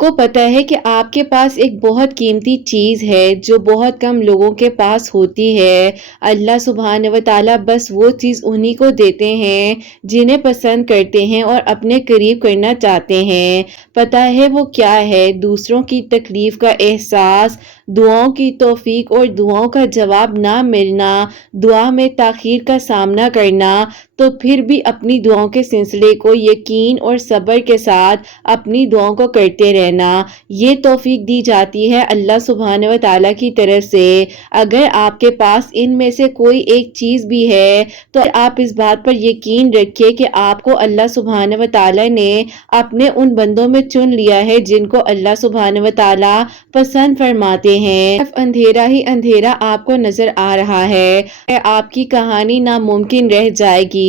کو پتہ ہے کہ آپ کے پاس ایک بہت قیمتی چیز ہے جو بہت کم لوگوں کے پاس ہوتی ہے۔ اللہ سبحانہ و تعالیٰ بس وہ چیز انہی کو دیتے ہیں جنہیں پسند کرتے ہیں اور اپنے قریب کرنا چاہتے ہیں۔ پتہ ہے وہ کیا ہے؟ دوسروں کی تکلیف کا احساس، دعاؤں کی توفیق اور دعاؤں کا جواب نہ ملنا، دعا میں تاخیر کا سامنا کرنا، تو پھر بھی اپنی دعاؤں کے سلسلے کو یقین اور صبر کے ساتھ اپنی دعاؤں کو کرتے رہنا، یہ توفیق دی جاتی ہے اللہ سبحانہ و تعالیٰ کی طرف سے۔ اگر آپ کے پاس ان میں سے کوئی ایک چیز بھی ہے تو آپ اس بات پر یقین رکھیں کہ آپ کو اللہ سبحانہ و تعالیٰ نے اپنے ان بندوں میں چن لیا ہے جن کو اللہ سبحانہ و تعالیٰ پسند فرماتے ہیں۔ صرف اندھیرا ہی اندھیرا آپ کو نظر آ رہا ہے، آپ کی کہانی ناممکن رہ جائے گی،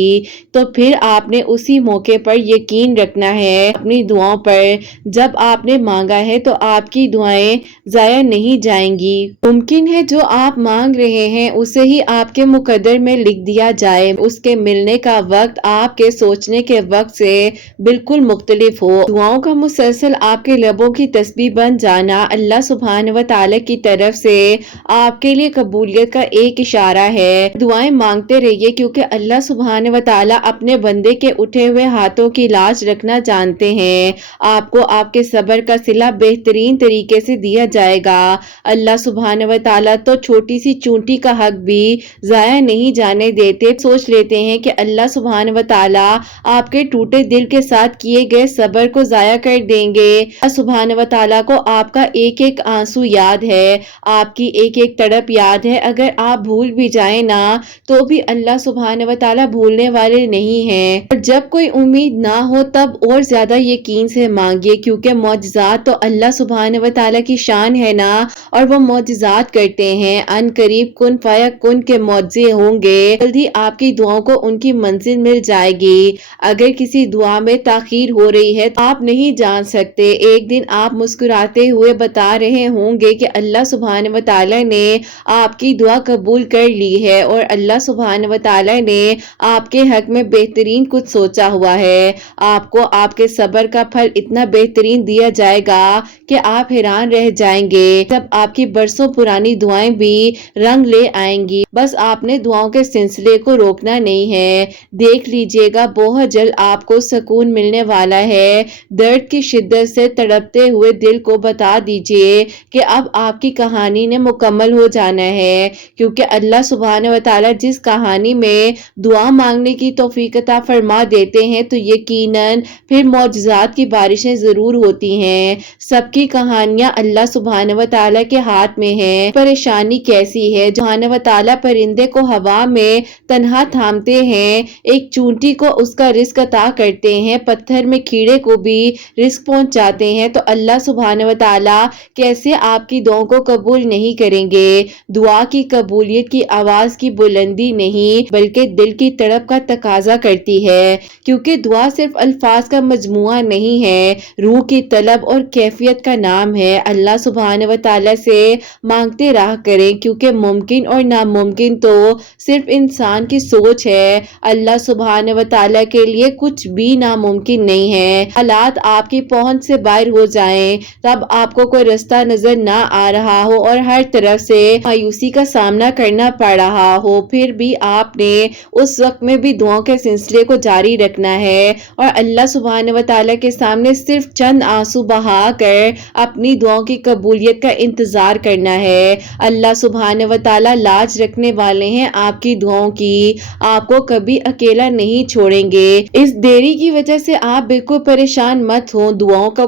تو پھر آپ نے اسی موقع پر یقین رکھنا ہے اپنی دعاؤں پر۔ جب آپ نے مانگا ہے تو آپ کی دعائیں ضائع نہیں جائیں گی۔ ممکن ہے جو آپ مانگ رہے ہیں اسے ہی آپ کے مقدر میں لکھ دیا جائے، اس کے ملنے کا وقت آپ کے سوچنے کے وقت سے بالکل مختلف ہو۔ دعاؤں کا مسلسل آپ کے لبوں کی تسبیح بن جانا اللہ سبحانہ و تعالیٰ کی طرف سے آپ کے لیے قبولیت کا ایک اشارہ ہے۔ دعائیں مانگتے رہیے کیونکہ اللہ سبحانہ و تعالیٰ اپنے بندے کے اٹھے ہوئے ہاتھوں کی لاج رکھنا جانتے ہیں۔ آپ کو آپ کے صبر کا صلہ بہترین طریقے سے دیا جائے گا۔ اللہ سبحانہ و تعالیٰ تو چھوٹی سی چونٹی کا حق بھی ضائع نہیں جانے دیتے۔ سوچ لیتے ہیں کہ اللہ سبحانہ و تعالیٰ آپ کے ٹوٹے دل کے ساتھ کیے گئے صبر کو ضائع کر دیں گے۔ اللہ سبحانہ و تعالیٰ کو آپ کا ایک ایک آنسو یاد ہے، آپ کی ایک ایک تڑپ یاد ہے۔ اگر آپ بھول بھی جائیں نا تو بھی اللہ سبحانہ و تعالیٰ بھولنے والے نہیں ہیں۔ اور جب کوئی امید نہ ہو تب اور زیادہ یقین سے مانگیے کیونکہ معجزات تو اللہ سبحانہ و تعالیٰ کی شان ہے نا، اور وہ معجزات کرتے ہیں۔ ان قریب کن فیکن کے معجزے ہوں گے، جلدی آپ کی دعاؤں کو ان کی منزل مل جائے گی۔ اگر کسی دعا میں تاخیر ہو رہی ہے تو آپ نہیں جان سکتے، ایک دن آپ مسکراتے ہوئے بتا رہے ہوں گے کہ اللہ سبحانہ و تعالیٰ نے آپ کی دعا قبول کر لی ہے اور اللہ سبحانہ و تعالیٰ نے آپ کے حق میں بہترین کچھ سوچا ہوا ہے۔ آپ کو آپ کے صبر کا پھل اتنا بہترین دیا جائے گا کہ آپ حیران رہ جائیں گے، جب آپ کی برسوں پرانی دعائیں بھی رنگ لے آئیں گی۔ بس آپ نے دعاؤں کے سلسلے کو روکنا نہیں ہے۔ دیکھ لیجئے گا بہت جلد آپ کو سکون ملنے والا ہے۔ درد کی شدت سے تڑپتے ہوئے دل کو بتا دیجئے کہ اب آپ کی کہانی نے مکمل ہو جانا ہے، کیونکہ اللہ سبحانہ و تعالیٰ جس کہانی میں دعا مانگنے کی توفیق عطا فرما دیتے ہیں تو یقیناً پھر معجزات کی بارشیں ضرور ہوتی ہیں۔ سب کی کہانیاں اللہ سبحانہ و تعالیٰ کے ہاتھ میں ہیں۔ پریشانی کیسی ہے؟ سبحانہ و تعالیٰ پرندے کو ہوا میں تنہا تھامتے ہیں، ایک چونٹی کو اس کا رزق عطا کرتے ہیں، پتھر میں کیڑے کو بھی رزق پہنچاتے ہیں، تو اللہ سبحانہ و تعالیٰ کیسے آپ کی دعاؤں کو قبول نہیں کریں گے؟ دعا کی قبولیت کی آواز کی بلندی نہیں بلکہ دل کی تڑپ کا تقاضا کرتی ہے، کیونکہ دعا صرف الفاظ کا مجموعہ نہیں ہے، روح کی طلب اور کیفیت کا نام ہے۔ اللہ سبحانہ و تعالیٰ سے مانگتے رہا کریں کیونکہ ممکن اور ناممکن تو صرف انسان کی سوچ ہے، اللہ سبحانہ و تعالیٰ کے لیے کچھ بھی ناممکن نہیں ہے۔ حالات آپ کی پہنچ سے باہر ہو جائیں، تب آپ کو کوئی رستہ نظر نہ آ رہا ہو اور ہر طرف سے مایوسی کا سامنا کرنا پڑ رہا ہو، پھر بھی آپ نے اس وقت میں بھی دعاؤں کے سلسلے کو جاری رکھنا ہے اور اللہ سبحانہ و تعالیٰ کے سامنے صرف چند آنسو بہا کر اپنی دعاؤں کی قبولیت کا انتظار کرنا ہے۔ اللہ سبحانہ و تعالیٰ لاج رکھنے والے ہیں آپ کی دعاؤں کی، آپ کو کبھی اکیلا نہیں چھوڑیں گے۔ اس دیری کی وجہ سے آپ بالکل پریشان مت ہوں، دعاؤں کو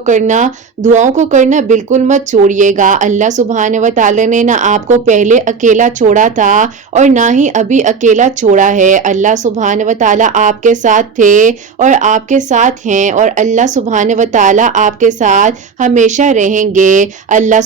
کرنا بالکل مت چھوڑیے گا۔ اللہ سبحانہ و تعالیٰ نے نہ آپ کو پہلے اکیلا چھوڑا تھا اور نہ ہی ابھی اکیلا چھوڑا ہے۔ اللہ سبحانہ و تعالیٰ آپ کے ساتھ تھے اور آپ کے ساتھ ہیں اور اللہ سبحانہ و تعالیٰ آپ کے ساتھ ہمیشہ رہیں گے۔ اللہ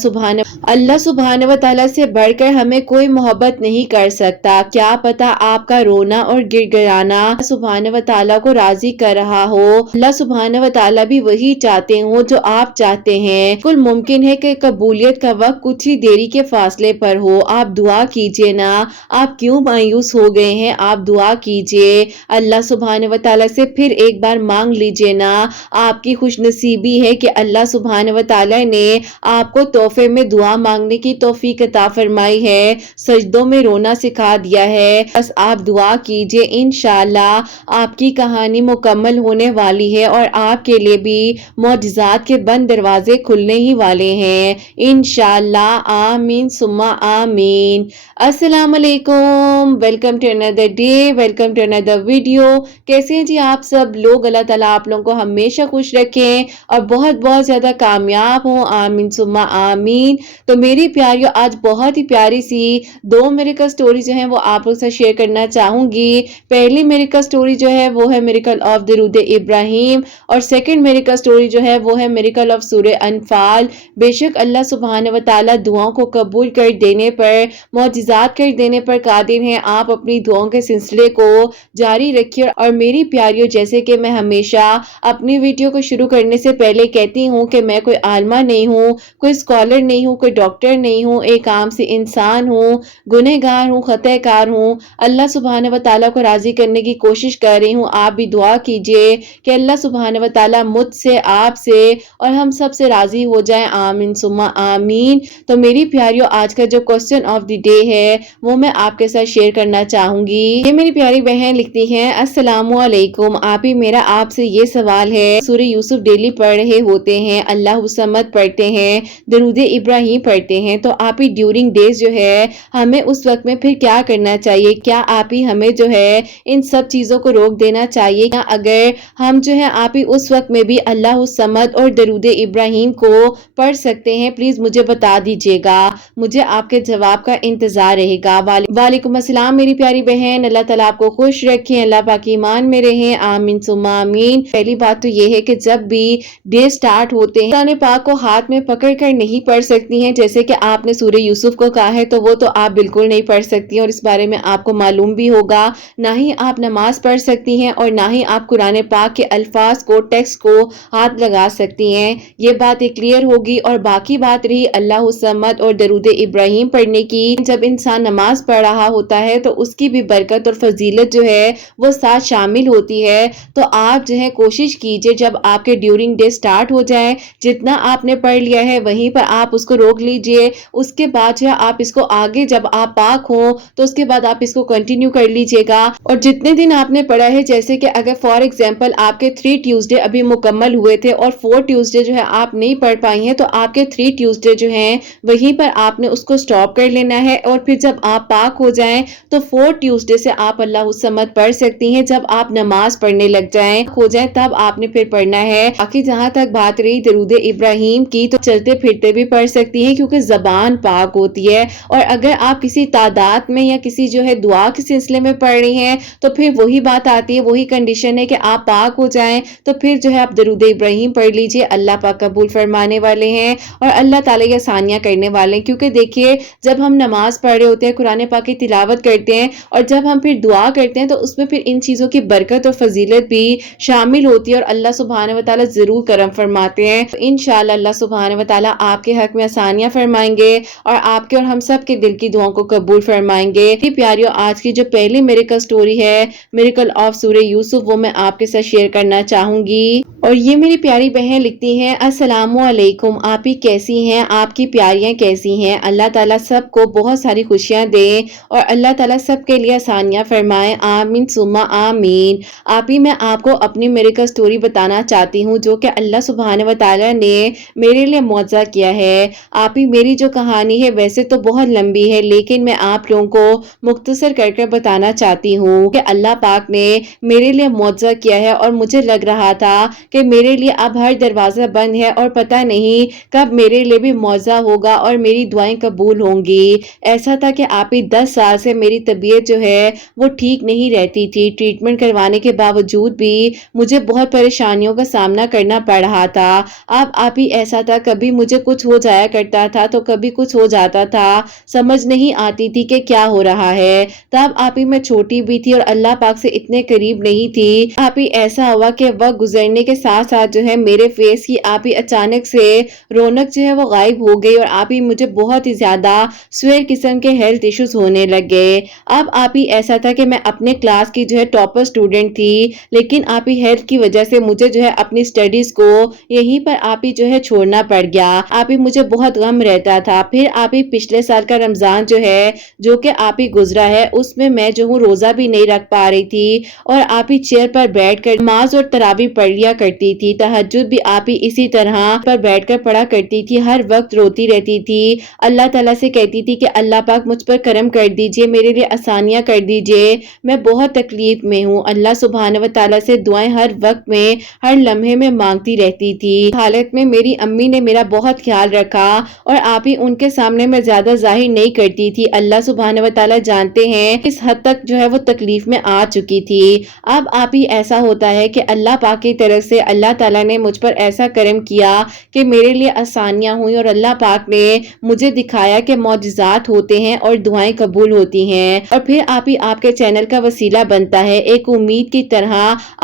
سبحانہ و تعالیٰ سے بڑھ کر ہمیں کوئی محبت نہیں کر سکتا۔ کیا پتا آپ کا رونا اور گر گرانا اللہ سبحانہ و تعالیٰ کو راضی کر رہا ہو، اللہ سبحانہ و تعالیٰ بھی وہی چاہتے ہوں جو آپ چاہتے ہیں۔ بالکل ممکن ہے کہ قبولیت کا وقت वक्त कुछ ही देरी के फासले पर हो। आप दुआ कीजिए ना, आप क्यों मायूस हो गए हैं? आप दुआ कीजिए, अल्लाह सुब्हानहू व तआला से फिर एक बार मांग लीजिए ना। आपकी खुशनसीबी है कि अल्लाह सुब्हानहू व तआला ने आपको तोहफे में दुआ मांगने की तौफीक अता फरमाई है, सजदों में रोना सिखा दिया है। बस आप दुआ कीजिए, इंशाअल्लाह आपकी कहानी मुकम्मल होने वाली है और आपके लिए भी मौजज़ात के बंद दरवाजे खुलने ही वाले हैं, इंशाअल्लाह। आमीन सुम्मा आमीन। अस्सलाम वालेकुम, welcome to another day, welcome to another video. कैसे हैं जी आप सब लोग? अल्लाह ताला आप लोगों को हमेशा खुश रखें और बहुत बहुत ज़्यादा कामयाब हों, आमीन सुम्मा आमीन। तो मेरी प्यारियों, आज बहुत ही प्यारी सी दो मिरेकल स्टोरी जो है वो आप लोग से शेयर करना चाहूँगी। पहली मिरेकल स्टोरी जो है वो है मिरेकल ऑफ दरूद इब्राहिम और सेकंड मिरेकल स्टोरी जो है वो है मिरेकल ऑफ सूरह अनफाल। बेशक अल्लाह सुब्हानहू व तआला दुआओं को कबूल कर देने पर, मौजिज़ात कर देने पर कादिर हैं। आप अपनी दुआओं के सिलसिले को जारी रखिए। और मेरी प्यारियों, जैसे कि मैं हमेशा अपनी वीडियो को शुरू करने से पहले कहती हूँ कि मैं कोई आलिमा नहीं हूँ, कोई स्कॉलर नहीं हूँ, कोई डॉक्टर नहीं हूँ, एक आम सी इंसान हूँ, गुनहगार हूँ, खतएकार हूँ। अल्लाह सुब्हानहू व तआला को राज़ी करने की कोशिश कर रही हूँ। आप भी दुआ कीजिए कि अल्लाह सुब्हानहू व तआला मुझसे, आपसे और हम सब से राज़ी हो जाए, आमीन सुम्मा आमीन। तो मेरी प्यारियों, आज का जो क्वेश्चन ऑफ द डे है वो मैं आपके साथ शेयर करना चाहूंगी। ये मेरी प्यारी बहन लिखती हैं, अस्सलामु अलैकुम। आप ही मेरा आपसे ये सवाल है, सूरह यूसुफ डेली पढ़ रहे होते हैं, अल्लाह समद पढ़ते हैं, दरूद इब्राहिम पढ़ते हैं, तो आप ही ड्यूरिंग डेज जो है हमें उस वक्त में फिर क्या करना चाहिए? क्या आप ही हमें जो है इन सब चीजों को रोक देना चाहिए, या अगर हम जो है आप ही उस वक्त में भी अल्लाह समद और दरूद इब्राहिम को पढ़ सकते हैं? प्लीज मुझे बता दीजिएगा, मुझे आपके जवाब का इंतजार रहेगा। वालेकुम अस्सलाम मेरी प्यारी बहन, अल्लाह ताला आपको खुश रखे, अल्लाह पाक ईमान में रहें, आमीन सुम्मा आमीन। पहली बात तो ये है कि जब भी डे स्टार्ट होते हैं कुरान पाक को हाथ में पकड़ कर नहीं पढ़ सकती हैं। जैसे कि आपने सूरह यूसुफ को कहा है तो वो तो आप बिल्कुल नहीं पढ़ सकती और इस बारे में आपको मालूम भी होगा। ना ही आप नमाज पढ़ सकती हैं और ना ही आप कुरान पाक के अल्फाज को, टेक्स्ट को हाथ लगा सकती हैं। ये बात क्लियर होगी। और बाकी बात रही अल्लाह समद और दरूद इब्राहिम पढ़ने की, जब इंसान नमाज पढ़ रहा होता है तो उसकी भी बरकत और फजीलत जो है वो साथ शामिल होती है। तो आप जो है कोशिश कीजिए, जब आपके ड्यूरिंग डे स्टार्ट हो जाए, जितना आपने पढ़ लिया है वहीं पर आप उसको रोक लीजिए। उसके बाद जो है आप इसको आगे, जब आप पाक हो तो उसके बाद आप इसको कंटिन्यू कर लीजिएगा। और जितने दिन आपने पढ़ा है, जैसे कि अगर फॉर एग्जाम्पल आपके 3 ट्यूसडे अभी मुकम्मल हुए थे और 4 ट्यूसडे जो है आप नहीं पढ़ पाई हैं, तो आपके 3 ट्यूसडे जो हैं वहीं पर आपने उसको स्टॉप कर लेना है। और फिर जब आप पाक हो जाएं तो 4 ट्यूसडे से आप अल्लाह समद पढ़ सकती हैं। जब आप नमाज पढ़ने लग जाएं, हो जाए, तब आपने फिर पढ़ना है। बाकी जहां तक बात रही दरूद इब्राहिम की, तो चलते फिरते भी पढ़ सकती हैं क्योंकि जबान पाक होती है। और अगर आप किसी तादाद में या किसी जो है दुआ के सिलसिले में पढ़ रही हैं तो फिर वही बात आती है, वही कंडीशन है कि आप पाक हो जाएं, तो फिर जो है आप दरूद इब्राहिम पढ़ लीजिए। अल्लाह पाक कबूल फरमाने वाले हैं और अल्लाह ताला ये आसानियां करने वाले हैं। क्योंकि देखिए, जब हम नमाज पढ़ रहे होते हैं, कुरान पाक की तिलावत करते हैं और जब हम फिर दुआ करते हैं तो उसमें फिर इन चीज़ों की बरकत और फजीलत भी शामिल होती है और अल्लाह सुब्हानहू व तआला ज़रूर करम फरमाते हैं। तो इंशाअल्लाह अल्लाह सुब्हानहू व तआला आपके हक में आसानियां फरमाएंगे और आपके और हम सब के दिल की दुआओं को कबूल फरमाएंगे। प्यारियों, आज की जो पहली मिरेकल स्टोरी है, मिरेकल ऑफ सूरह यूसुफ, वो मैं आपके साथ शेयर करना चाहूंगी। और ये मेरी प्यारी बहन लिखती हैं, अस्सलामु अलैकुम। आप ही कैसी हैं? आपकी प्यारियां कैसी हैं? अल्लाह ताला सबको बहुत सारी खुशियां दे और अल्लाह ताला सबके लिए आसानियां फरमाए, आमीन सुम्मा आमीन। आप ही मैं आपको अपनी मिरेकल स्टोरी बताना चाहती हूँ जो कि अल्लाह सुब्हानहू व तआला ने मेरे लिए मौजज़ा किया है। आप ही मेरी जो कहानी है वैसे तो बहुत लंबी है, लेकिन मैं आप लोगों को मुख्तसर करके बताना चाहती हूँ कि अल्लाह पाक ने मेरे लिए मौजज़ा किया है। और मुझे लग रहा था कि मेरे लिए अब हर दरवाज़ा बंद है और पता नहीं कब मेरे लिए भी मौजज़ा होगा और मेरी दुआएं कबूल होंगी। ऐसा था कि आप ही 10 साल से मेरी तबीयत जो है वो ठीक नहीं रहती थी। ट्रीटमेंट करवाने के बावजूद भी मुझे बहुत परेशानियों का सामना करना पड़ रहा था। अब आप ही ऐसा था, कभी मुझे कुछ हो जाया करता था तो कभी कुछ हो जाता था, समझ नहीं आती थी कि क्या हो रहा है। तब आप ही मैं छोटी भी थी और अल्लाह पाक से इतने करीब नहीं थी। आप ही ऐसा हुआ कि वक्त गुजरने के साथ साथ जो है मेरे फेस की आप ही अचानक से रौनक जो है वो गायब हो गई और आप ही मुझे बहुत ही ज्यादा स्वेयर किस्म के हेल्थ इश्यूज होने लग गए। अब आप ही ऐसा था कि मैं अपने क्लास की जो है टॉपर स्टूडेंट थी, लेकिन आप ही हेल्थ की वजह से मुझे जो है अपनी स्टडीज को यहीं पर आप ही जो है छोड़ना पड़ गया। आप ही मुझे बहुत गम रहता था। फिर आप ही पिछले साल का रमजान जो है जो कि आप ही गुजरा है, उसमें मैं जो हूँ रोजा भी नहीं रख पा रही थी और आप ही चेयर पर बैठकर नमाज और तरावी पढ़ लिया करती थी। तहज्जुद भी आप ही इसी तरह पर बैठकर पढ़ा करती थी। हर वक्त रोती रहती थी, अल्लाह ताला से कहती थी कि अल्लाह पाक मुझ पर करम कर दीजिए, मेरे लिए आसानियां कर दीजिए, मैं बहुत तकलीफ में हूँ। अल्लाह सुब्हान व तआला से दुआएं हर वक्त में हर लम्हे में मांगती रहती थी। हालत में मेरी अम्मी ने मेरा बहुत ख्याल रखा और आप ही उनके सामने मैं ज्यादा जाहिर नहीं करती थी। अल्लाह सुब्हान व तआला जानते हैं किस हद तक जो है वो तकलीफ में आ चुकी थी। अब आप ही ऐसा होता है कि अल्लाह पाक की तरफ से अल्लाह ताला ने मुझ पर ऐसा करम किया कि मेरे लिए आसानियां हुई और अल्लाह पाक ने मुझे दिखाया कि मौजज़ात होते हैं और दुआएं कबूल होती हैं। और फिर आप ही आपके चैनल का वसीला बनता है। एक उम्मीद की तरह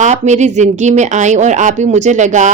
आप मेरी जिंदगी में आई और आप ही मुझे लगा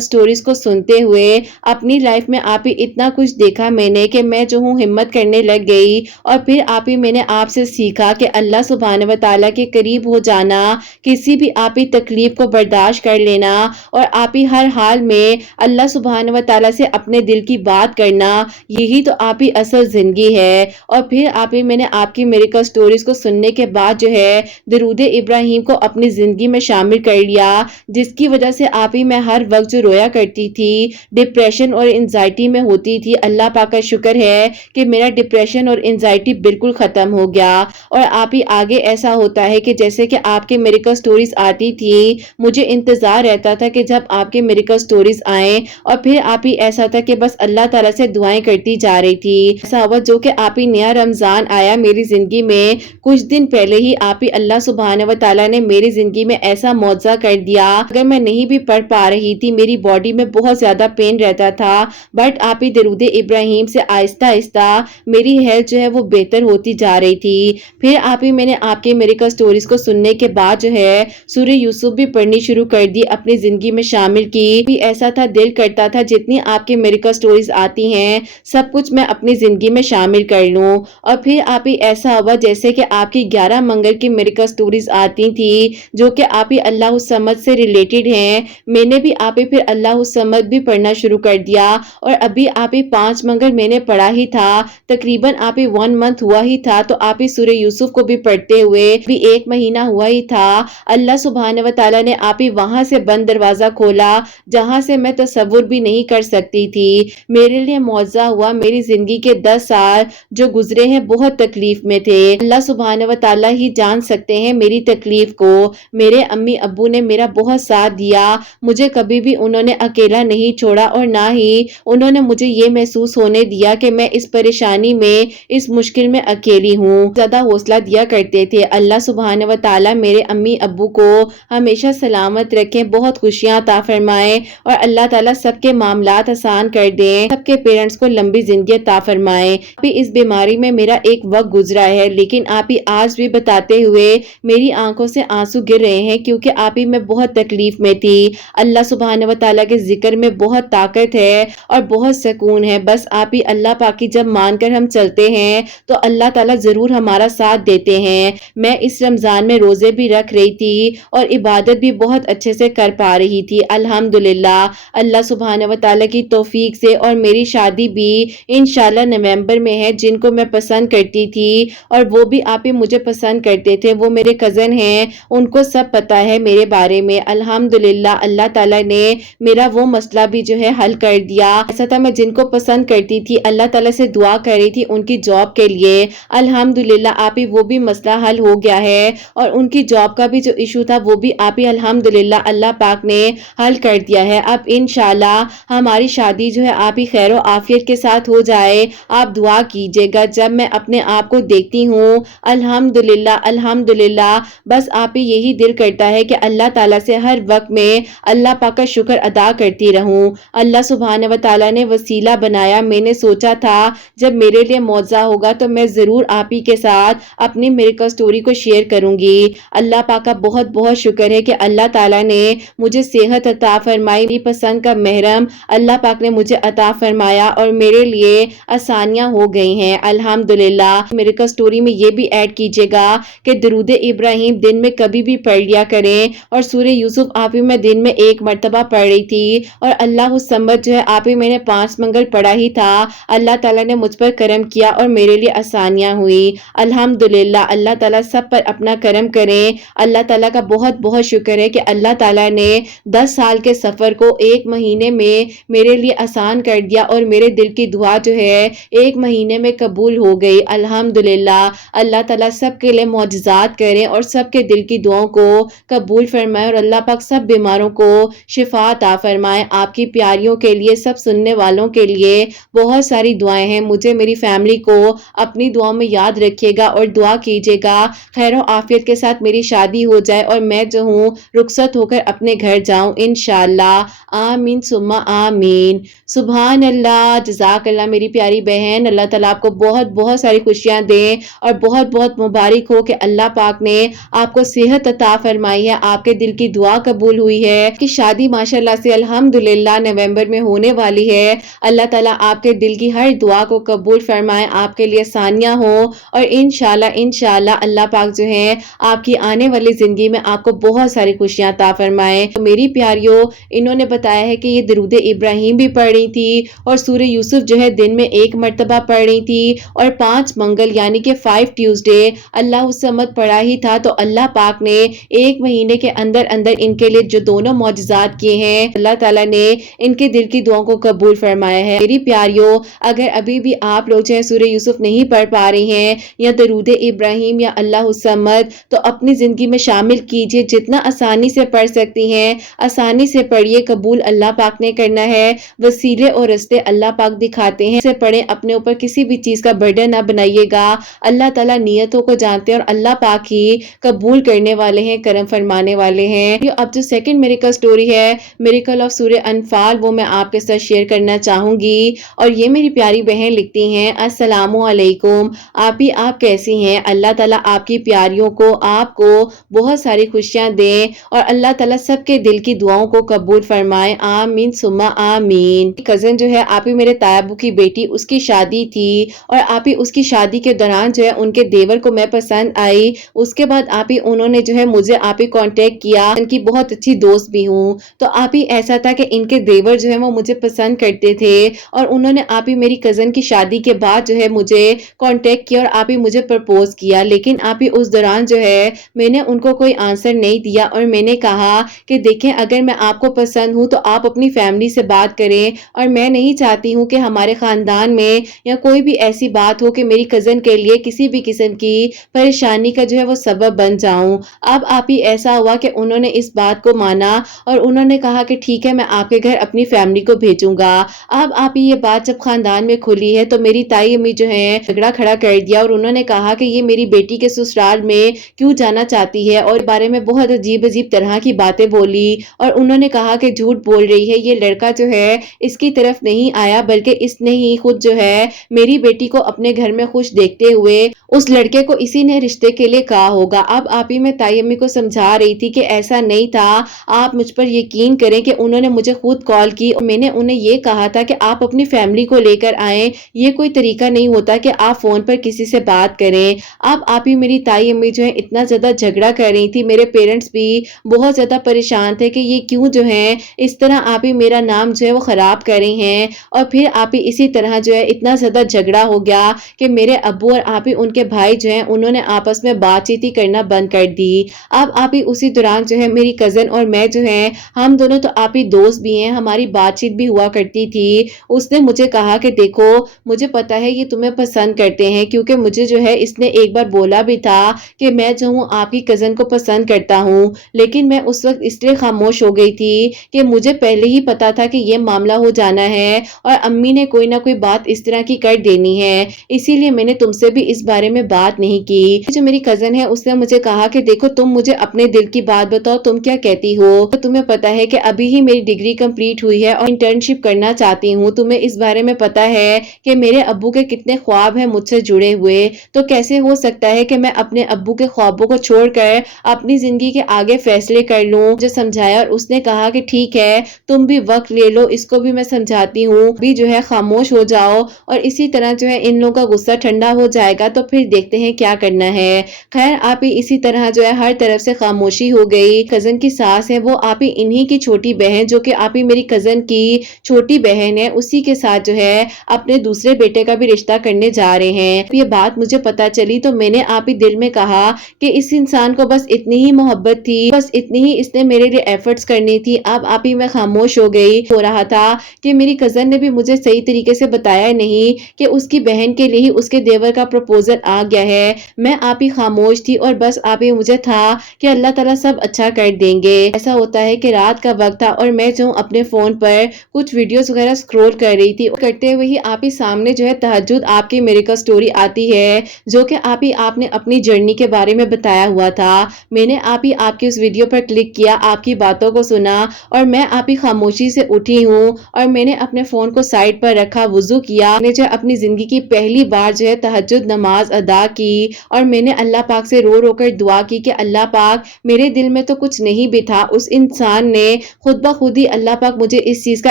स्टोरीज को सुनते हुए अपनी लाइफ में आप ही इतना कुछ देखा मैंने कि मैं जो हूँ हिम्मत करने लग गई। और फिर आप ही मैंने आपसे सीखा कि अल्लाह सुब्हान व तआला के करीब हो जाना, किसी भी आप ही तकलीफ को बर्दाश्त कर लेना और आप ही हर हाल में अल्लाह सुब्हान व तआला से अपने दिल की बात करना, यही तो आप ही असल जिंदगी है। और फिर आप ही मैंने आपकी मिरेकल स्टोरीज को सुनने के बाद जो है दरूद इब्राहिम को अपनी जिंदगी में शामिल कर लिया, जिसकी वजह से आप ही मैं हर वक्त जो रोया करती थी, डिप्रेशन और एंजाइटी में होती थी, अल्लाह पाक का शुक्र है कि मेरा डिप्रेशन और एंजाइटी बिल्कुल खत्म हो गया। और आप ही आगे ऐसा होता है कि जैसे कि आपके मिरेकल स्टोरीज आती थी, मुझे इंतजार रहता था कि जब आपके मिरेकल स्टोरीज आए। और फिर आप ही ऐसा था कि बस अल्लाह ताला से दुआएं करती जा रही थी। ऐसा हुआ जो कि आप ही नया रमजान आया मेरी जिंदगी में, कुछ दिन पहले ही आप ही अल्लाह सुब्हान व तआला ने मेरी जिंदगी में ऐसा मौजज़ा कर दिया। अगर मैं नहीं भी पढ़ पा रही थी, मेरी बॉडी में बहुत ज्यादा पेन रहता था, बट आप ही दरूद इब्राहिम से आहिस्ता आहिस्ता मेरी हेल्थ जो है वो बेहतर होती जा रही थी। फिर आप ही मैंने आपके मिरेकल स्टोरीज को सुनने के बाद जो है सूरह यूसुफ भी पढ़नी शुरू कर दी, अपनी जिंदगी में शामिल की। भी ऐसा था, दिल करता था जितनी आपके मिरेकल स्टोरीज आती हैं सब कुछ मैं अपनी जिंदगी में शामिल कर लूं। और फिर आप ही ऐसा हुआ जैसे कि आपकी 11 मंगल की मिरेकल स्टोरीज आती थी जो कि आप ही अल्लाह समद से रिलेटेड हैं। मैंने भी आप ही फिर अल्लाह समद भी पढ़ना शुरू कर दिया और अभी आप ही 5 मंगल मैंने पढ़ा ही था, तकरीबन आप ही 1 मंथ हुआ ही था। तो आप ही सूरह यूसुफ को भी पढ़ते हुए भी 1 महीना हुआ ही था। अल्लाह सुब्हान व तआला ने आप ही वहां से बंद दरवाजा खोला जहां से मैं तसव्वुर भी नहीं कर सकती थी। मेरे लिए मौजज़ा हुआ, मेरी जिंदगी के 10 साल जो गुजरे हैं बहुत तकलीफ में थे। अल्लाह सुब्हान व तआला ही जान सकते हैं मेरी तकलीफ को। मेरे अम्मी अब्बू ने मेरा बहुत साथ दिया, मुझे कभी भी उन्होंने अकेला नहीं छोड़ा और ना ही उन्होंने मुझे ये महसूस होने दिया कि मैं इस परेशानी में, इस मुश्किल में अकेली हूँ। ज्यादा हौसला दिया करते थे। अल्लाह सुब्हान व तआला मेरे अम्मी अब्बू को हमेशा सलामत रखें, बहुत खुशियां अता फरमाएं और अल्लाह ताला सबके मामलात आसान कर दें, सबके पेरेंट्स को लंबी जिंदगी अता फरमाएं। अभी इस बीमारी में मेरा एक वक्त गुजरा है, लेकिन आप ही आज भी बताते हुए मेरी आंखों से आंसू गिर रहे हैं क्योंकि आप ही मैं बहुत तकलीफ में थी। अल्लाह सुब्हान व तआला के जिक्र में बहुत ताकत है और बहुत सुकून है। बस आप ही अल्लाह पाक की जब मानकर हम चलते हैं तो अल्लाह ताला जरूर हमारा साथ देते हैं। मैं इस रमजान में रोजे भी रख रही थी और इबादत भी बहुत अच्छे से कर पा रही थी अल्हम्दुलिल्लाह, अल्लाह सुब्हान व तआला की तौफीक से। और मेरी शादी भी इंशाल्लाह नवंबर में है, जिनको मैं पसंद करती थी और वो भी आप ही मुझे पसंद करते थे, वो मेरे कजन हैं, उनको सब पता है मेरे बारे में। अल्हम्दुलिल्लाह अल्लाह ताला ने मेरा वो मसला भी जो है हल कर दिया। ऐसा था मैं जिनको पसंद करती थी अल्लाह ताला से दुआ कर रही थी उनकी जॉब के लिए, अल्हम्दुलिल्लाह आप ही वो भी मसला हल हो गया है और उनकी जॉब का भी जो इशू था वो भी आप ही अल्हम्दुलिल्लाह अल्लाह पाक ने हल कर दिया है। अब इंशाल्लाह हमारी शादी जो है आप ही खैर आफियत के साथ हो जाए, आप दुआ कीजिएगा। जब मैं अपने आप को देखती हूँ अल्हम्दुलिल्लाह अल्हम्दुलिल्लाह, बस आप ही यही दिल करता है कि अल्लाह ताला से हर वक्त में अल्लाह पाक का शुक्र अदा करती रहूं। अल्लाह सुब्हान व तआला ने वसीला बनाया। मैंने सोचा था जब मेरे लिए मौजज़ा होगा तो मैं जरूर आप ही के साथ अपनी मिरेकल स्टोरी को शेयर करूंगी। अल्लाह पाक का बहुत बहुत शुक्र है कि अल्लाह ताला ने مجھے صحت عطا فرمائی، میری پسند کا محرم اللہ پاک نے مجھے عطا فرمایا اور میرے لیے آسانیاں ہو گئی ہیں الحمدللہ۔ میرے کا سٹوری میں یہ بھی ایڈ کیجیے گا کہ درود ابراہیم دن میں کبھی بھی پڑھ لیا کریں، اور سورہ یوسف آپ ہی میں دن میں 1 مرتبہ پڑھ رہی تھی، اور اللہ الصمد جو ہے آپ ہی میں نے 5 منگل پڑھا ہی تھا۔ اللہ تعالیٰ نے مجھ پر کرم کیا اور میرے لیے آسانیاں ہوئی الحمدللہ۔ اللہ تعالیٰ سب پر اپنا کرم کریں۔ اللہ تعالیٰ کا بہت بہت شکر ہے کہ اللہ تعالیٰ نے 10 سال کے سفر کو 1 مہینے میں میرے لیے آسان کر دیا، اور میرے دل کی دعا جو ہے 1 مہینے میں قبول ہو گئی الحمدللہ۔ اللہ تعالیٰ سب کے لیے معجزات کریں اور سب کے دل کی دعاؤں کو قبول فرمائے، اور اللہ پاک سب بیماروں کو شفا عطا فرمائے۔ آپ کی پیاریوں کے لیے، سب سننے والوں کے لیے بہت ساری دعائیں ہیں۔ مجھے، میری فیملی کو اپنی دعاؤں میں یاد رکھیے گا اور دعا کیجیے گا خیر و عافیت کے ساتھ میری شادی ہو جائے اور میں جو ہوں رخصت ہو کر اپنے گھر جاؤں انشاءاللہ۔ آمین ثم آمین۔ سبحان اللہ، جزاک اللہ میری پیاری بہن۔ اللہ تعالیٰ آپ کو بہت بہت ساری خوشیاں دیں اور بہت بہت مبارک ہو کہ اللہ پاک نے آپ کو صحت عطا فرمائی ہے، آپ کے دل کی دعا قبول ہوئی ہے کہ شادی ماشاءاللہ سے الحمدللہ نومبر میں ہونے والی ہے۔ اللہ تعالیٰ آپ کے دل کی ہر دعا کو قبول فرمائے، آپ کے لیے آسانیاں ہوں، اور انشاءاللہ اللہ پاک جو ہے آپ کی آنے والی زندگی میں آپ کو بہت ساری خوشیاں عطا فرمائے۔ تو میری پیاریوں، انہوں نے بتایا ہے کہ یہ درود ابراہیم بھی پڑھ رہی تھی اور سورہ یوسف جو ہے دن میں 1 مرتبہ پڑھ رہی تھی، اور 5 منگل یعنی کہ 5 ٹیوزڈے اللہ الصمد پڑھا ہی تھا۔ تو اللہ پاک نے 1 مہینے کے اندر اندر ان کے لیے جو دونوں معجزات کیے ہیں، اللہ تعالیٰ نے ان کے دل کی دعاؤں کو قبول فرمایا ہے۔ میری پیاریوں، اگر ابھی بھی آپ لوگ جو ہے سورہ یوسف نہیں پڑھ پا رہی ہیں یا درود ابراہیم یا اللہ الصمد، تو اپنی زندگی میں شامل کیجئے، جتنا آسانی سے پڑھ سکتی ہیں آسانی سے پڑھیے، قبول اللہ پاک نے کرنا ہے۔ وسیلے اور رستے اللہ پاک دکھاتے ہیں، سے پڑھیں، اپنے اوپر کسی بھی چیز کا برڈن نہ بنائیے گا۔ اللہ تعالیٰ نیتوں کو جانتے ہیں اور اللہ پاک ہی قبول کرنے والے ہیں، کرم فرمانے والے ہیں۔ اب جو سیکنڈ میریکل سٹوری ہے، میریکل آف سورہ انفال، وہ میں آپ کے ساتھ شیئر کرنا چاہوں گی، اور یہ میری پیاری بہن لکھتی ہیں، السلام علیکم آپ کیسی ہیں؟ اللہ تعالیٰ آپ کی پیاریوں کو، آپ کو بہت ساری خوشیاں دیں، اور اللہ تعالیٰ سب کے دل کی دعاؤں کو قبول فرمائے، آمین ثم آمین۔ کزن جو ہے آپ ہی میرے تایابو کی بیٹی، اس کی شادی تھی، اور آپ ہی اس کی شادی کے دوران جو ہے ان کے دیور کو میں پسند آئی۔ اس کے بعد آپ ہی انہوں نے جو ہے مجھے آپ ہی کانٹیکٹ کیا، ان کی بہت اچھی دوست بھی ہوں، تو آپ ہی ایسا تھا کہ ان کے دیور جو ہے وہ مجھے پسند کرتے تھے، اور انہوں نے آپ ہی میری کزن کی شادی کے بعد جو ہے مجھے کانٹیکٹ کیا اور آپ ہی مجھے پرپوز کیا، لیکن آپ ہی اس دوران جو ہے میں نے ان کو کوئی آنسر نہیں دیا، اور میں نے کہا کہ دیکھیں اگر میں آپ کو پسند ہوں تو آپ اپنی فیملی سے بات کریں، اور میں نہیں چاہتی ہوں کہ ہمارے خاندان میں یا کوئی بھی ایسی بات ہو کہ میری کزن کے لیے کسی بھی قسم کی پریشانی کا جو ہے وہ سبب بن جاؤں۔ اب آپ ہی ایسا ہوا کہ انہوں نے اس بات کو مانا، اور انہوں نے کہا کہ ٹھیک ہے میں آپ کے گھر اپنی فیملی کو بھیجوں گا۔ اب آپ ہی یہ بات جب خاندان میں کھلی ہے تو میری تائی امی جو ہے جھگڑا کھڑا کر دیا، اور انہوں نے کہا کہ یہ میری بیٹی کے سسرال میں کیوں جانا چاہتی ہے، اور بارے میں بہت عجیب طرح کی باتیں بولی، اور انہوں نے کہا کہ جھوٹ بول رہی ہے، یہ لڑکا جو ہے اس کی طرف نہیں آیا، بلکہ اس نے ہی خود جو ہے میری بیٹی کو اپنے گھر میں خوش دیکھتے ہوئے اس لڑکے کو اسی نے رشتے کے لیے کہا ہوگا۔ اب آپ ہی میں تائی امی کو سمجھا رہی تھی کہ ایسا نہیں تھا، آپ مجھ پر یقین کریں کہ انہوں نے مجھے خود کال کی، اور میں نے انہیں یہ کہا تھا کہ آپ اپنی فیملی کو لے کر آئیں، یہ کوئی طریقہ نہیں ہوتا کہ آپ فون پر کسی سے بات کریں۔ اب آپ ہی میری تائی امی جو ہے اتنا زیادہ جھگڑا کر رہی تھی، میرے پیرنٹس بھی بہت زیادہ پریشان تھے کہ یہ کیوں جو ہے اس طرح آپ ہی میرا نام جو ہے وہ خراب کر رہی ہیں، اور پھر آپ ہی اسی طرح جو ہے اتنا زیادہ جھگڑا ہو گیا کہ میرے ابو اور آپ ہی ان کے بھائی جو ہیں انہوں نے آپس میں بات چیت ہی کرنا بند کر دی۔ اب آپ ہی اسی دوران جو ہے میری کزن اور میں جو ہے ہم دونوں تو آپ ہی دوست بھی ہیں، ہماری بات چیت بھی ہوا کرتی تھی۔ اس نے مجھے کہا کہ دیکھو مجھے پتا ہے یہ تمہیں پسند کرتے ہیں، کیونکہ مجھے جو ہے اس نے ایک بار بولا بھی تھا کہ میں جو ہوں آپ کی کزن کو پسند کرتا ہوں، لیکن میں اس وقت اس لیے خاموش ہو گئی تھی کہ مجھے پہلے ہی پتا تھا کہ یہ معاملہ ہو جانا ہے، اور امی نے کوئی نہ کوئی بات اس طرح کی کر دینی ہے، اسی لیے میں نے تم سے بھی اس بارے میں بات نہیں کی۔ جو میری کزن ہے اس نے مجھے کہا کہ دیکھو تم مجھے اپنے دل کی بات بتاؤ، تم کیا کہتی ہو؟ تمہیں پتا ہے کہ ابھی ہی میری ڈگری کمپلیٹ ہوئی ہے اور انٹرنشپ کرنا چاہتی ہوں، تمہیں اس بارے میں پتا ہے کہ میرے ابو کے کتنے خواب ہیں مجھ سے جڑے ہوئے، تو کیسے ہو سکتا ہے کہ میں اپنے ابو کے خوابوں کو چھوڑ کر اپنی زندگی کے آگے فیصلے کر لوں؟ مجھے समझाया और उसने कहा कि ठीक है, तुम भी वक्त ले लो, इसको भी मैं समझाती हूँ, भी जो है खामोश हो जाओ और इसी तरह जो है इन लोगों का गुस्सा ठंडा हो जाएगा तो फिर देखते हैं क्या करना है। खैर आप ही इसी तरह जो है हर तरफ से खामोशी हो गई। कजन की सास है वो आप ही इन्हीं की छोटी बहन, जो कि आप ही मेरी कजन की छोटी बहन है, उसी के साथ जो है अपने दूसरे बेटे का भी रिश्ता करने जा रहे हैं। ये बात मुझे पता चली तो मैंने आप ही दिल में कहा कि इस इंसान को बस इतनी ही मोहब्बत थी, बस इतनी ही इसने मेरे लिए एफर्ट्स करनी थी। अब आप ही मैं खामोश हो गई। हो रहा था कि मेरी कजन ने भी मुझे सही तरीके से बताया नहीं कि उसकी बहन के लिए ही उसके देवर का प्रपोजल आ गया है। मैं आप ही खामोश थी और बस आप ही मुझे था कि अल्लाह ताला सब अच्छा कर देंगे। ऐसा होता है कि रात का वक्त था और मैं जो अपने फोन पर कुछ वीडियोस वगैरह स्क्रॉल कर रही थी, करते हुए ही आप ही सामने जो है तहज्जुद आपकी मेरिकल स्टोरी आती है, जो कि आप ही आपने अपनी जर्नी के बारे में बताया हुआ था। मैंने आप ही आपकी उस वीडियो पर क्लिक किया, आपकी बातों को सुना और मैं आप ही खामोशी से उठी हूँ और मैंने अपने फोन को साइड पर रखा, वुजू किया, मैंने जो अपनी जिंदगी की पहली बार जो है तहज्जुद नमाज अदा की और मैंने अल्लाह पाक से रो रो कर दुआ की कि अल्लाह पाक, मेरे दिल में तो कुछ नहीं भी था, उस इंसान ने खुद ब खुद ही अल्लाह पाक मुझे इस चीज का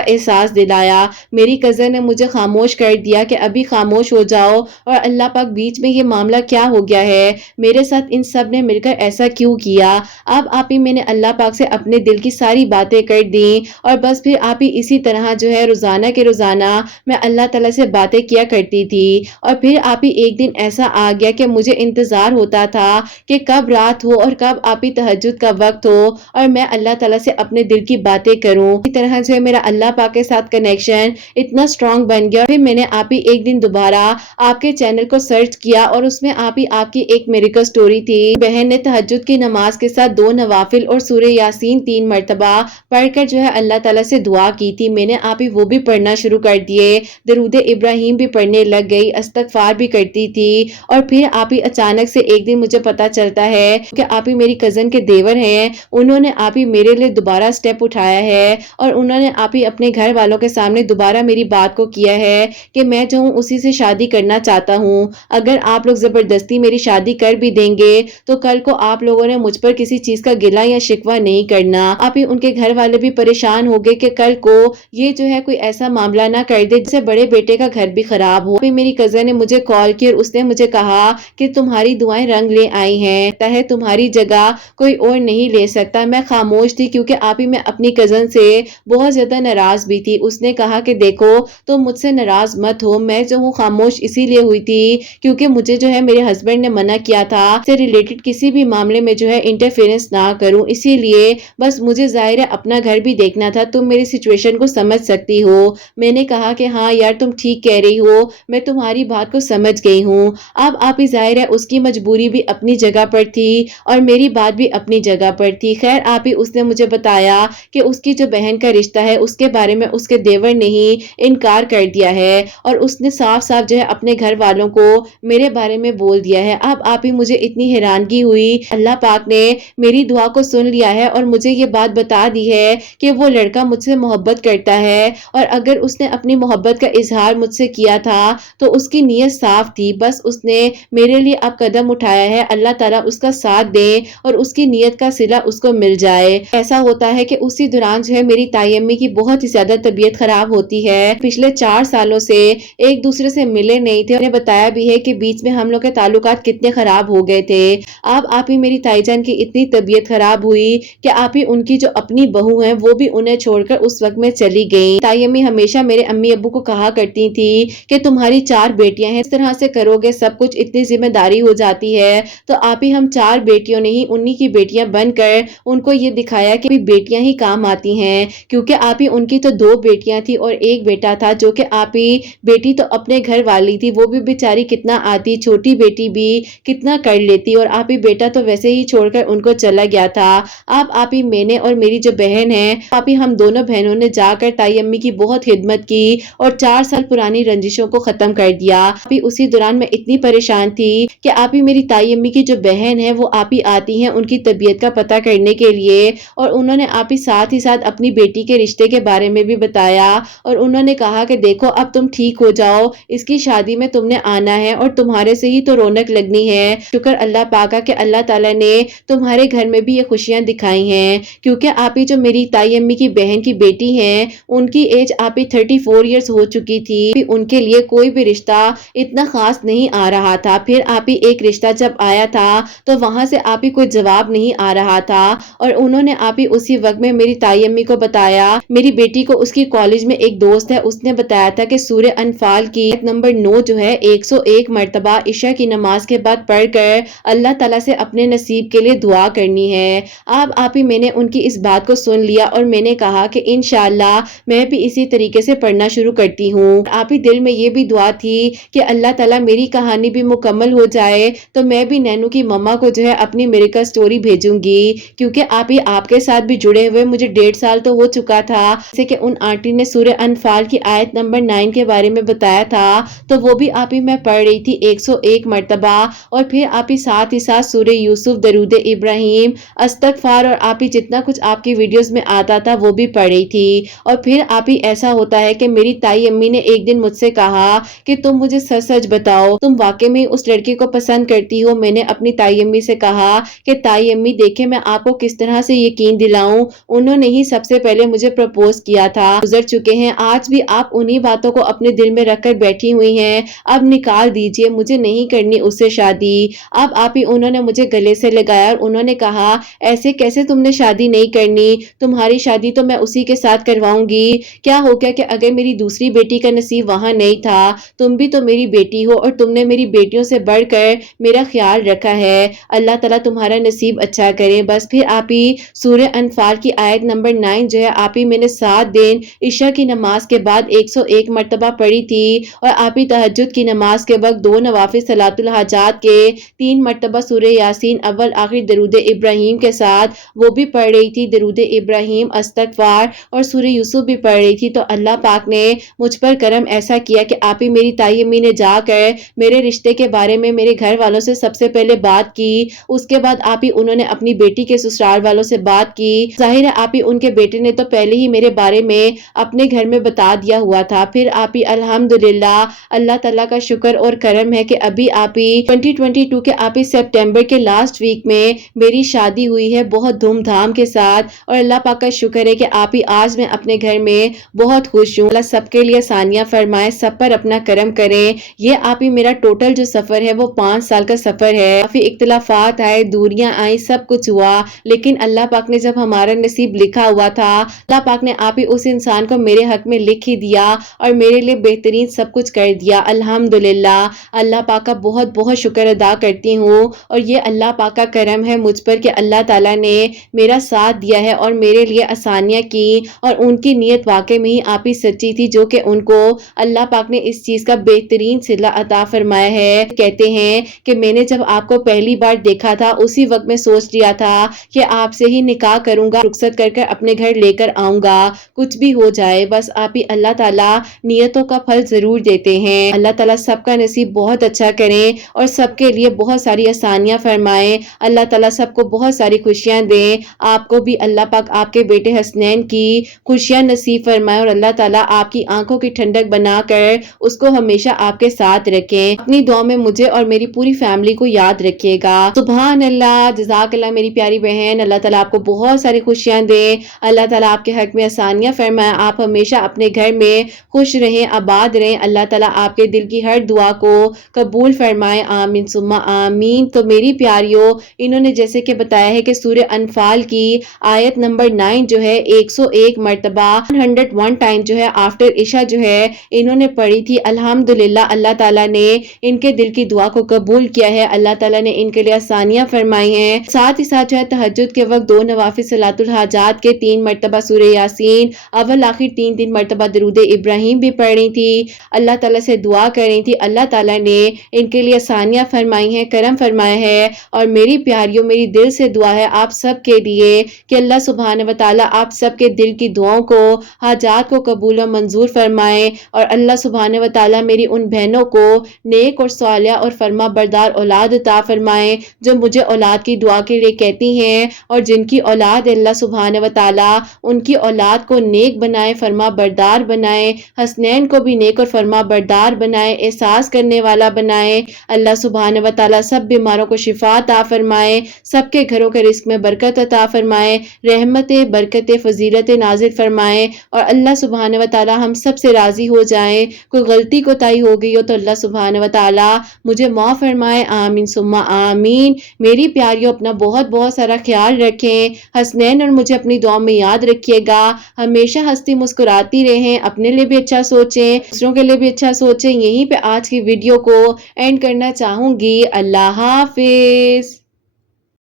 एहसास दिलाया। मेरी कजन ने मुझे खामोश कर दिया कि अभी खामोश हो जाओ और अल्लाह पाक बीच में ये मामला क्या हो गया है, मेरे साथ इन सब ने मिलकर ऐसा क्यों किया। अब आप ही मैंने अल्लाह पाक से अपने दिल की सारी बातें कर दी और बस फिर आप ही इसी तरह जो है रोजाना के रोजाना मैं अल्लाह ताला से बातें किया करती थी। और फिर आप ही एक दिन ऐसा आ गया कि मुझे इंतजार होता था कि कब रात हो और कब आप ही तहज्जुद का वक्त हो और मैं अल्लाह ताला से अपने दिल की बातें करूं। इस तरह जो है मेरा अल्लाह पाक के साथ कनेक्शन इतना स्ट्रांग बन गया। फिर मैंने आप ही एक दिन दोबारा आपके चैनल को सर्च किया और उसमें आप ही आपकी एक मेरिकल स्टोरी थी। बहन ने तहज्जुद की नमाज के साथ 2 नवाफिल और सूरह यासीन 3 मरतबा पढ़कर जो है अल्लाह ताला से दुआ की थी। मैंने आप ही वो भी पढ़ना शुरू कर दिए, दरूद इब्राहिम भी पढ़ने लग गई, इस्तगफार भी करती थी। और फिर आप ही अचानक से एक दिन मुझे पता चलता है कि आप ही मेरी कजन के देवर हैं, उन्होंने आप ही मेरे लिए दोबारा स्टेप उठाया है और उन्होंने आप ही अपने घर वालों के सामने दोबारा मेरी बात को किया है कि मैं जो हूँ उसी से शादी करना चाहता हूँ। अगर आप लोग जबरदस्ती मेरी शादी कर भी देंगे तो कल को आप लोगों ने मुझ पर किसी चीज का गिला या शिकवा नहीं करना। आप ही उनके घर वाले भी परेशान हो गए कि कल को ये जो है कोई ऐसा मामला ना कर दे जिससे बड़े बेटे का घर भी खराब हो। फिर मेरी कजन ने मुझे कॉल की और उसने मुझे कहा कि तुम्हारी दुआएं रंग ले आई हैं, तहे तुम्हारी जगह कोई और नहीं ले सकता। मैं खामोश थी क्योंकि आप ही मैं अपनी कजन से बहुत ज्यादा नाराज भी थी। उसने कहा कि देखो तुम मुझसे नाराज मत हो, मैं जो हूँ खामोश इसीलिए हुई थी क्योंकि मुझे जो है मेरे हस्बैंड ने मना किया था से रिलेटेड किसी भी मामले में जो है इंटरफेरेंस ना करूं, इसीलिए बस मुझे जाहिर है अपना घर भी देखना था, तुम मेरी सिचुएशन को समझ सकती हो। मैंने कहा कि हाँ यार तुम ठीक कह रही हो, मैं तुम्हारी बात को समझ गई हूँ। अब आप ही जाहिर है उसकी मजबूरी भी अपनी जगह पर थी और मेरी बात भी अपनी जगह पर थी। खैर आप ही उसने मुझे बताया कि उसकी जो बहन का रिश्ता है उसके बारे में उसके देवर ने ही इनकार कर दिया है और उसने साफ साफ जो है अपने घर वालों को मेरे बारे में बोल दिया है। अब आप ही मुझे इतनी हैरानगी हुई, अल्लाह पाक ने मेरी दुआ को सुन लिया है और मुझे ये बात बता दी है कि वो लड़का मुझसे मोहब्बत करता है और अगर उसने अपनी मोहब्बत का इजहार मुझसे किया था तो उसकी नीयत साफ थी, बस उसने मेरे लिए अब कदम उठाया है। अल्लाह ताला उसका साथ दे और उसकी नीयत का सिला उसको मिल जाए। ऐसा होता है कि उसी दौरान जो है मेरी ताई अम्मी की बहुत ही ज्यादा तबीयत खराब होती है। पिछले 4 सालों से एक दूसरे से मिले नहीं थे। उन्हें बताया भी है कि बीच में हम लोग के ताल्लुकात कितने खराब हो गए थे। अब आप ही मेरी ताईजान की इतनी तबीयत खराब हुई कि आप ही उनकी जो अपनी बहू है वो भी उन्हें छोड़कर उस वक्त में चली गई। ताई अम्मी हमेशा मेरे अम्मी अब्बू को कहा करती थी कि तुम्हारी 4 बेटियां हैं, इस तरह से करोगे सब कुछ इतनी जिम्मेदारी हो जाती है। तो आप ही हम 4 बेटियों ने ही उन्हीं की बेटियां बनकर उनको ये दिखाया कि बेटियां ही काम आती हैं, क्योंकि आप ही उनकी तो 2 बेटियां थी और एक बेटा था, जो कि आप ही बेटी तो अपने घर वाली थी, वो भी बेचारी कितना आती, छोटी बेटी भी कितना कर लेती और आप ही बेटा तो वैसे ही छोड़कर उनको चला गया था। अब आप ही मैंने और मेरी जो बहन है आप ही हम दोनों बहनों ने जाकर ताई अम्मी की बहुत खिदमत की और 4 साल पुरानी रंजिशों को खत्म कर दिया। आप ही उसी दौरान मैं इतनी परेशान थी कि आप ही मेरी ताई अम्मी की जो बहन है वो आप ही आती हैं उनकी तबीयत का पता करने के लिए और उन्होंने आप ही साथ अपनी बेटी के रिश्ते के बारे में भी बताया और उन्होंने कहा कि देखो अब तुम ठीक हो जाओ, इसकी शादी में तुमने आना है और तुम्हारे से ही तो रौनक लगनी है। शुक्र अल्लाह पाका कि अल्लाह ताला ने तुम्हारे घर में भी ये खुशियां दिखाई ہیں، کیونکہ آپ ہی جو میری تائی امی کی بہن کی بیٹی ہیں ان کی ایج آپ ہی 34 ایئرس ہو چکی تھی، ان کے لیے کوئی بھی رشتہ اتنا خاص نہیں آ رہا تھا۔ پھر آپ ہی ایک رشتہ جب آیا تھا تو وہاں سے آپ ہی کوئی جواب نہیں آ رہا تھا، اور انہوں نے آپ ہی اسی وقت میں میری تائی امی کو بتایا، میری بیٹی کو اس کی کالج میں ایک دوست ہے اس نے بتایا تھا کہ سورہ انفال کی آیت نمبر 9 جو ہے 101 مرتبہ عشاء کی نماز کے بعد پڑھ کر اللہ تعالیٰ سے اپنے نصیب کے لیے دعا کرنی ہے۔ اب آپ ہی میں نے ان کی اس بات کو سن لیا اور میں نے کہا کہ انشاءاللہ میں بھی اسی طریقے سے پڑھنا شروع کرتی ہوں۔ آپ ہی دل میں یہ بھی دعا تھی کہ اللہ تعالیٰ میری کہانی بھی مکمل ہو جائے تو میں بھی نینو کی مما کو جو ہے اپنی میریکل سٹوری بھیجوں گی، کیونکہ آپ ہی آپ کے ساتھ بھی جڑے ہوئے مجھے 1.5 سال تو ہو چکا تھا، جیسے کہ ان آنٹی نے سورہ انفال کی آیت نمبر 9 کے بارے میں بتایا تھا تو وہ بھی آپ ہی میں پڑھ رہی تھی 101 مرتبہ، اور پھر آپ ہی ساتھ سورہ یوسف، درود ابراہیم، استغفار اور آپ ہی جتنا کچھ آپ کی ویڈیوز میں آتا تھا وہ بھی پڑھ رہی تھی۔ اور پھر آپ ہی ایسا ہوتا ہے کہ میری تائی امی نے ایک دن مجھ سے کہا کہ تم مجھے سچ سچ بتاؤ تم واقعی میں اس لڑکے کو پسند کرتی ہو؟ میں نے اپنی تائی امی سے کہا کہ تائی امی دیکھیں میں آپ کو کس طرح سے یقین دلاؤں، انہوں نے ہی سب سے پہلے مجھے پرپوز کیا تھا، گزر چکے ہیں، آج بھی آپ انہی باتوں کو اپنے دل میں رکھ کر بیٹھی ہوئی ہیں، اب نکال دیجئے، مجھے نہیں کرنی اس سے شادی۔ اب آپ ہی انہوں نے مجھے گلے سے لگایا اور انہوں نے کہا ایسے کیسے تم نے شادی نہیں کرنی، تمہاری شادی تو میں اسی کے ساتھ کرواؤں گی، کیا ہو گیا کہ اگر میری دوسری بیٹی کا نصیب وہاں نہیں تھا، تم بھی تو میری بیٹی ہو اور تم نے میری بیٹیوں سے بڑھ کر میرا خیال رکھا ہے، اللہ تعالیٰ تمہارا نصیب اچھا کرے۔ بس پھر آپ ہی سورہ انفال کی آیت نمبر 9 جو ہے آپ ہی میں نے 7 دن عشاء کی نماز کے بعد 101 مرتبہ پڑھی تھی، اور آپ ہی تہجد کی نماز کے وقت 2 نوافل صلاۃ الحاجات کے 3 مرتبہ سورہ یاسین اول آخر درود ابراہیم کے ساتھ وہ بھی پڑھ رہی تھی، درود ابراہیم، استغفار اور سورہ یوسف بھی پڑھ رہی تھی۔ تو اللہ پاک نے مجھ پر کرم ایسا کیا کہ آپ ہی میری تائی امی نے جا کر میرے رشتے کے بارے میں میرے گھر والوں سے سب سے پہلے بات کی، اس کے بعد آپ ہی انہوں نے اپنی بیٹی کے سسرال والوں سے بات کی، ظاہر ہے آپ ہی ان کے بیٹے نے تو پہلے ہی میرے بارے میں اپنے گھر میں بتا دیا ہوا تھا۔ پھر آپ ہی الحمدللہ اللہ تعالیٰ کا شکر اور کرم ہے کہ ابھی آپ ہی 2022 کے آپ ہی سپٹمبر کے لاسٹ ویک میں میری شادی ہوئی ہے بہت دھوم دھام کے ساتھ، اور اللہ پاک کا شکر ہے کہ آپ ہی آج میں اپنے گھر میں بہت خوش ہوں۔ اللہ سب کے لیے آسانیاں فرمائے، سب پر اپنا کرم کریں۔ یہ آپ ہی میرا ٹوٹل جو سفر ہے وہ 5 سال کا سفر ہے، کافی اختلافات آئے، دوریاں آئیں، سب کچھ ہوا، لیکن اللہ پاک نے جب ہمارا نصیب لکھا ہوا تھا، اللہ پاک نے آپ ہی اس انسان کو میرے حق میں لکھ ہی دیا اور میرے لیے بہترین سب کچھ کر دیا۔ الحمدللہ اللہ پاک کا بہت بہت شکر ادا کرتی ہوں، اور یہ اللہ پاک کا کرم ہے مجھ پر کہ اللہ تعالیٰ نے میرا ساتھ دیا ہے اور میرے لیے آسانیاں کی، اور ان کی نیت واقعی میں ہی آپ ہی سچی تھی، جو کہ ان کو اللہ پاک نے اس چیز کا بہترین صلہ عطا فرمایا ہے۔ کہتے ہیں کہ میں نے جب آپ کو پہلی بار دیکھا تھا اسی وقت میں سوچ لیا تھا کہ آپ سے ہی نکاح کروں گا، رخصت کر کر اپنے گھر لے کر آؤں گا، کچھ بھی ہو جائے، بس آپ ہی اللہ تعالیٰ نیتوں کا پھل ضرور دیتے ہیں۔ اللہ تعالیٰ سب کا نصیب بہت اچھا کریں اور سب کے لیے بہت ساری آسانیاں فرمائیں، اللہ تعالیٰ سب کو بہت ساری خوشیاں دیں، آپ کو بھی اللہ پاک آپ کے بیٹے حسنین کی خوشیاں نصیب فرمائے، اور اللہ تعالیٰ آپ کی آنکھوں کی ٹھنڈک بنا کر اس کو ہمیشہ آپ کے ساتھ رکھیں۔ اپنی دعا میں مجھے اور میری پوری فیملی کو یاد رکھیے گا۔ سبحان اللہ، جزاک اللہ میری پیاری بہن، اللہ تعالیٰ آپ کو بہت ساری خوشیاں دیں، اللہ تعالیٰ آپ کے حق میں آسانیاں فرمائے، آپ ہمیشہ اپنے گھر میں خوش رہیں، آباد رہیں، اللہ تعالیٰ آپ کے دل کی ہر دعا کو قبول فرمائے، آمین ثم آمین۔ تو میری پیاریوں، انہوں نے جیسے کہ بتایا ہے کہ سورہ انفال کی آیت نمبر 9 جو ہے 101 مرتبہ 101 ٹائم جو ہے آفٹر عشاء جو ہے انہوں نے پڑھی تھی۔ الحمدللہ اللہ تعالیٰ نے ان کے دل کی دعا کو قبول کیا ہے، اللہ تعالیٰ نے ان کے لیے آسانیاں فرمائی ہیں، ساتھ ہی ساتھ جو ہے تہجد کے وقت 2 نوافل صلاۃ الحاجات کے 3 مرتبہ سورہ یاسین اول آخر 3 مرتبہ درود ابراہیم بھی پڑھ رہی تھی، اللہ تعالیٰ سے دعا کر رہی تھی، اللہ تعالیٰ نے ان کے لیے آسانیاں فرمائی ہیں، کرم فرمایا ہے۔ اور میری پیاریوں، میری دل سے دعا ہے آپ سب کے لیے کہ اللہ سبحانہ و تعالیٰ آپ سب کے دل کی دعاؤں کو، حاجات کو قبول و منظور فرمائے، اور اللہ سبحانہ و تعالیٰ میری ان بہنوں کو نیک اور صالحہ اور فرما بردار اولاد عطا فرمائے جو مجھے اولاد کی دعا کے لیے کہتی ہیں، اور جن کی اولاد اللہ سبحانہ و تعالیٰ ان کی اولاد کو نیک بنائے، فرما بردار بنائے، حسنین کو بھی نیک اور فرما بردار بنائے، احساس کرنے والا بنائے، اللہ سبحانہ و تعالیٰ سب بیماروں کو شفا عطا فرمائے، سب کے گھروں کے رزق میں برکت عطا فرمائے، رحمت برکت فضیلت نازل فرمائے، اور اللہ سبحانہ و تعالی ہم سب سے راضی ہو جائیں۔ کوئی غلطی کوتاہی ہو گئی ہو تو اللہ سبحانہ و تعالی مجھے معاف فرمائے، آمین ثم آمین۔ میری پیاریوں، اپنا بہت بہت سارا خیال رکھیں، حسنین اور مجھے اپنی دعا میں یاد رکھیے گا، ہمیشہ ہنستی مسکراتی رہیں، اپنے لیے بھی اچھا سوچیں، دوسروں کے لیے بھی اچھا سوچیں۔ یہیں پہ آج کی ویڈیو کو اینڈ کرنا چاہوں گی۔ اللہ حافظ۔